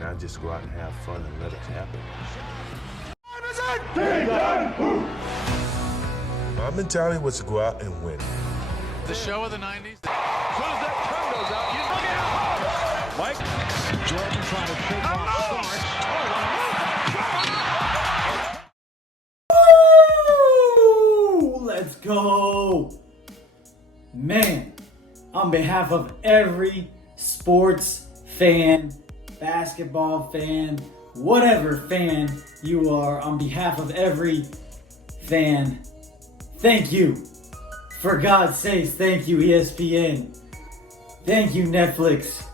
Now just go out and have fun and let it happen. My mentality was to go out and win. The show of the 90s. As soon as that turn goes out, you look out. Mike. Jordan trying to shake off Woo! Let's go. Man, on behalf of every sports fan, basketball fan, whatever fan you are, on behalf of every fan, thank you. For God's sakes, thank you, ESPN. Thank you, Netflix,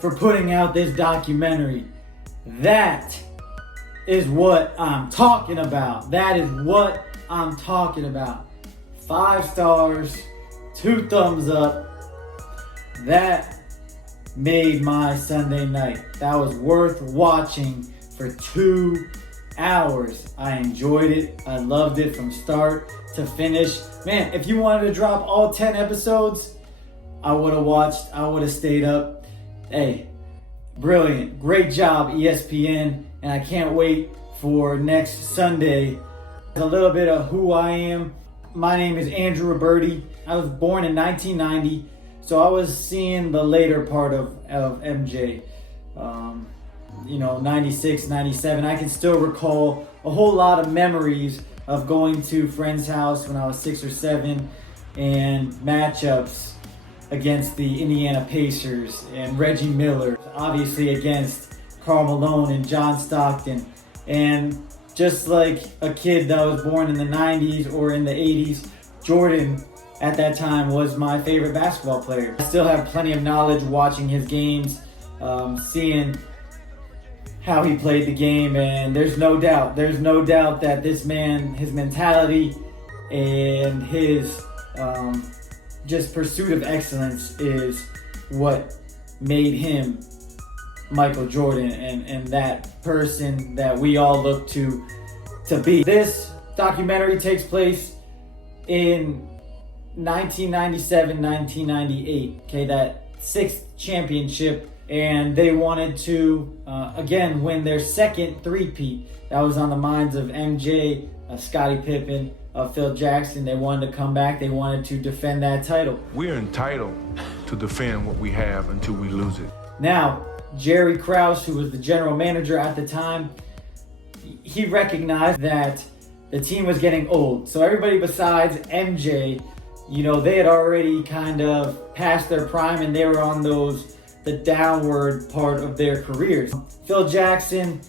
for putting out this documentary. That is what I'm talking about. That is what I'm talking about. 5 stars, 2 thumbs up. That made my Sunday night. That was worth watching for 2 hours. I enjoyed it. I loved it from start to finish. Man, if you wanted to drop all 10 episodes, I would have watched. I would have stayed up. Hey, brilliant. Great job, ESPN. And I can't wait for next Sunday. A little bit of who I am. My name is Andrew Roberti. I was born in 1990, so I was seeing the later part of MJ. 96, 97. I can still recall a whole lot of memories of going to friend's house when I was 6 or 7 and matchups against the Indiana Pacers and Reggie Miller, obviously against Karl Malone and John Stockton. And just like a kid that was born in the 90s or in the 80s, Jordan at that time was my favorite basketball player. I still have plenty of knowledge watching his games, seeing how he played the game, and there's no doubt that this man, his mentality and his just pursuit of excellence is what made him Michael Jordan and that person that we all look to be. This documentary takes place in 1997, 1998, okay, that 6th championship, and they wanted to, again, win their second three-peat. That was on the minds of MJ, Scottie Pippen, Phil Jackson. They wanted to come back. They wanted to defend that title. We're entitled to defend what we have until we lose it. Now, Jerry Krause, who was the general manager at the time, he recognized that the team was getting old. So everybody besides MJ, they had already kind of passed their prime and they were on the downward part of their careers. Phil Jackson,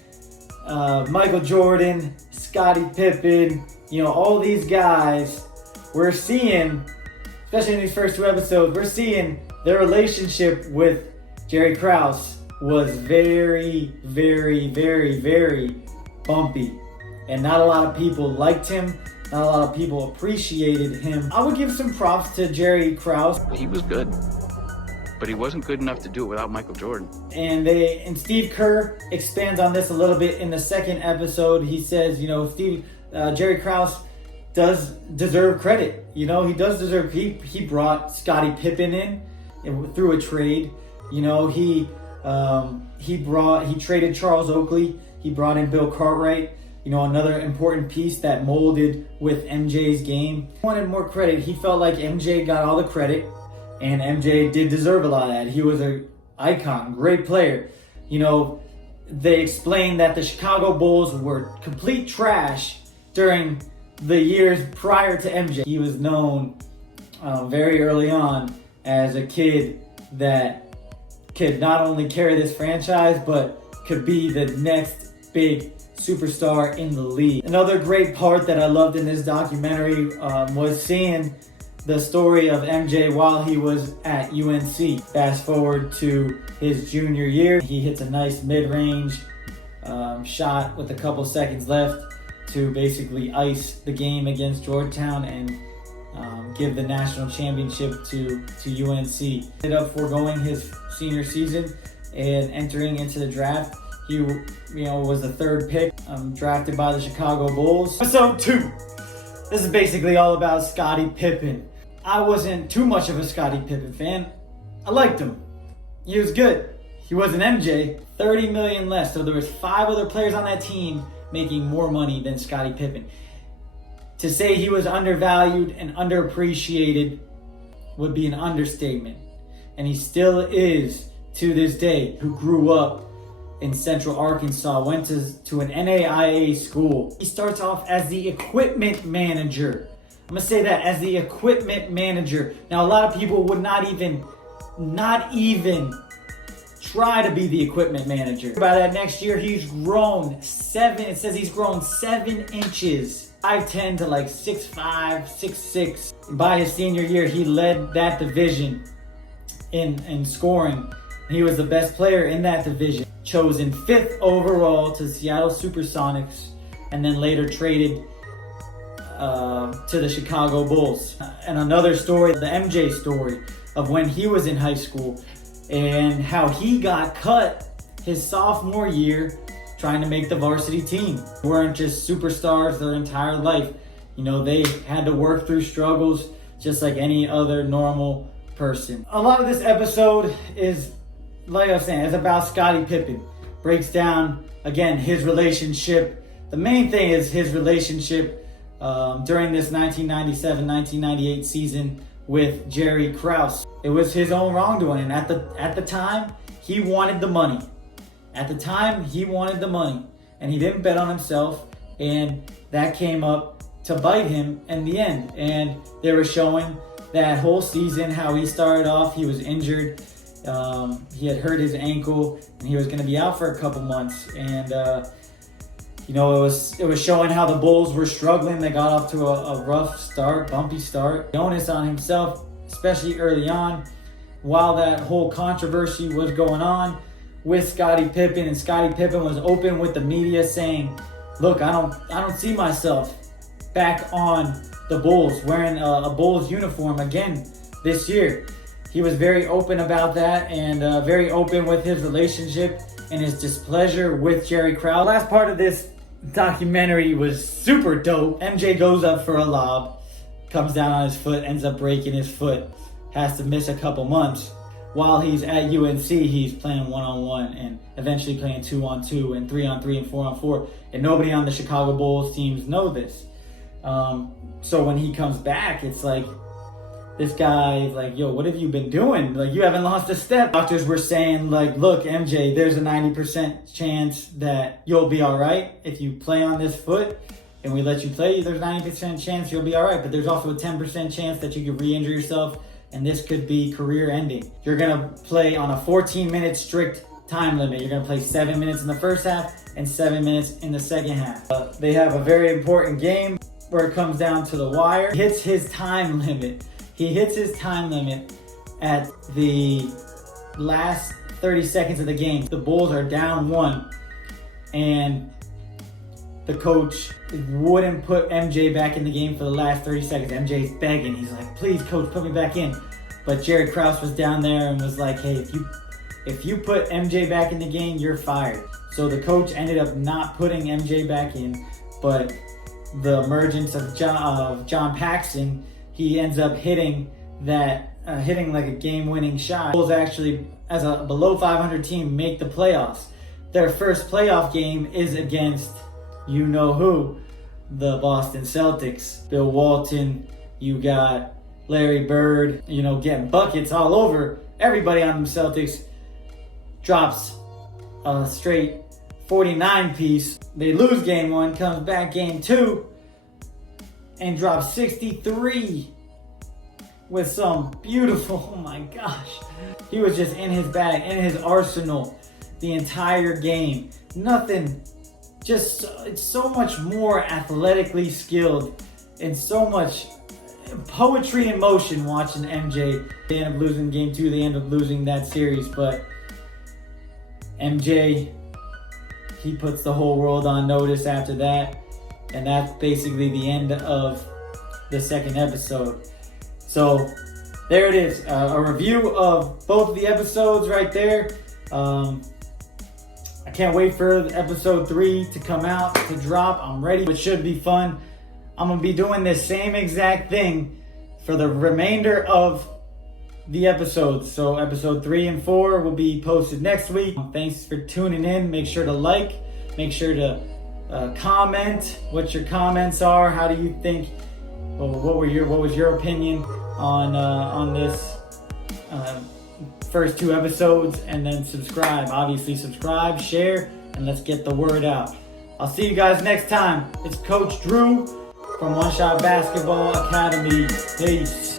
Michael Jordan, Scottie Pippen, all these guys, we're seeing, especially in these first 2 episodes, we're seeing their relationship with Jerry Krause was very, very, very, very bumpy. And not a lot of people liked him. Not a lot of people appreciated him. I would give some props to Jerry Krause. He was good, but he wasn't good enough to do it without Michael Jordan. And Steve Kerr expands on this a little bit in the 2nd episode. He says, Jerry Krause does deserve credit. He does deserve. He brought Scottie Pippen in through a trade. He traded Charles Oakley. He brought in Bill Cartwright. Another important piece that molded with MJ's game. He wanted more credit. He felt like MJ got all the credit, and MJ did deserve a lot of that. He was an icon, great player. They explained that the Chicago Bulls were complete trash during the years prior to MJ. He was known very early on as a kid that could not only carry this franchise, but could be the next big superstar in the league. Another great part that I loved in this documentary was seeing the story of MJ while he was at UNC. Fast forward to his junior year, he hits a nice mid-range shot with a couple seconds left to basically ice the game against Georgetown and give the national championship to UNC. Ended up foregoing his senior season and entering into the draft. He was the 3rd pick, drafted by the Chicago Bulls. Episode 2. This is basically all about Scottie Pippen. I wasn't too much of a Scottie Pippen fan. I liked him. He was good. he wasn't MJ, $30 million less. So there was 5 other players on that team making more money than Scottie Pippen. To say he was undervalued and underappreciated would be an understatement. And he still is to this day, who grew up in Central Arkansas, went to an NAIA school. He starts off as the equipment manager. I'm gonna say that, as the equipment manager. Now, a lot of people would not even try to be the equipment manager. By that next year, he's grown 7 inches. 5'10" to like 6'5", 6'6". By his senior year, he led that division in scoring. He was the best player in that division. Chosen 5th overall to Seattle Supersonics, and then later traded to the Chicago Bulls. And another story, the MJ story of when he was in high school and how he got cut his sophomore year trying to make the varsity team. They weren't just superstars their entire life. You know, they had to work through struggles just like any other normal person. A lot of this episode is, like I was saying, it's about Scottie Pippen. Breaks down, again, his relationship. The main thing is his relationship during this 1997-1998 season with Jerry Krause. It was his own wrongdoing, and at the time, he wanted the money. At the time, he wanted the money, and he didn't bet on himself, and that came up to bite him in the end. And they were showing that whole season how he started off. He was injured. He had hurt his ankle, and he was going to be out for a couple months. And you know, it was showing how the Bulls were struggling. They got off to a rough start, bumpy start. The onus on himself, especially early on, while that whole controversy was going on with Scottie Pippen, and Scottie Pippen was open with the media saying, "Look, I don't see myself back on the Bulls wearing a Bulls uniform again this year." He was very open about that, and very open with his relationship and his displeasure with Jerry Krause. The last part of this documentary was super dope. MJ goes up for a lob, comes down on his foot, ends up breaking his foot, has to miss a couple months. While he's at UNC, he's playing 1-on-1 and eventually playing 2-on-2 and 3-on-3 and 4-on-4. And nobody on the Chicago Bulls teams know this. So when he comes back, it's like, this guy is like, "Yo, what have you been doing? Like, you haven't lost a step." Doctors were saying, like, "Look, MJ, there's a 90% chance that you'll be all right if you play on this foot and we let you play. There's a 90% chance you'll be all right, but there's also a 10% chance that you could re-injure yourself, and this could be career-ending. You're gonna play on a 14-minute strict time limit. You're gonna play 7 minutes in the first half and 7 minutes in the second half." They have a very important game where it comes down to the wire. He hits his time limit. He hits his time limit at the last 30 seconds of the game. The Bulls are down 1, and the coach wouldn't put MJ back in the game for the last 30 seconds. MJ's begging. He's like, "Please, coach, put me back in." But Jerry Krause was down there and was like, "Hey, if you put MJ back in the game, you're fired." So the coach ended up not putting MJ back in, but the emergence of John Paxson, he ends up hitting like a game-winning shot. The Bulls actually, as a below 500 team, make the playoffs. Their first playoff game is against, you know who, the Boston Celtics. Bill Walton, you got Larry Bird, you know, getting buckets all over. Everybody on the Celtics drops a straight 49-piece. They lose game 1, comes back game 2, and drops 63 with some beautiful, oh my gosh. He was just in his bag, in his arsenal the entire game. Nothing, just, it's so much more athletically skilled and so much poetry in motion watching MJ. They end up losing game 2, they end up losing that series, but MJ, he puts the whole world on notice after that. And that's basically the end of the second episode. So there it is, a review of both of the episodes right there. I can't wait for episode 3 to come out, to drop. I'm ready. It should be fun. I'm going to be doing this same exact thing for the remainder of the episodes. So episode 3 and 4 will be posted next week. Thanks for tuning in. Make sure to like. Make sure to comment what your comments are. How do you think? Well, what was your opinion on this first 2 episodes? And then subscribe. Obviously, subscribe, share, and let's get the word out. I'll see you guys next time. It's Coach Drew from One Shot Basketball Academy. Peace.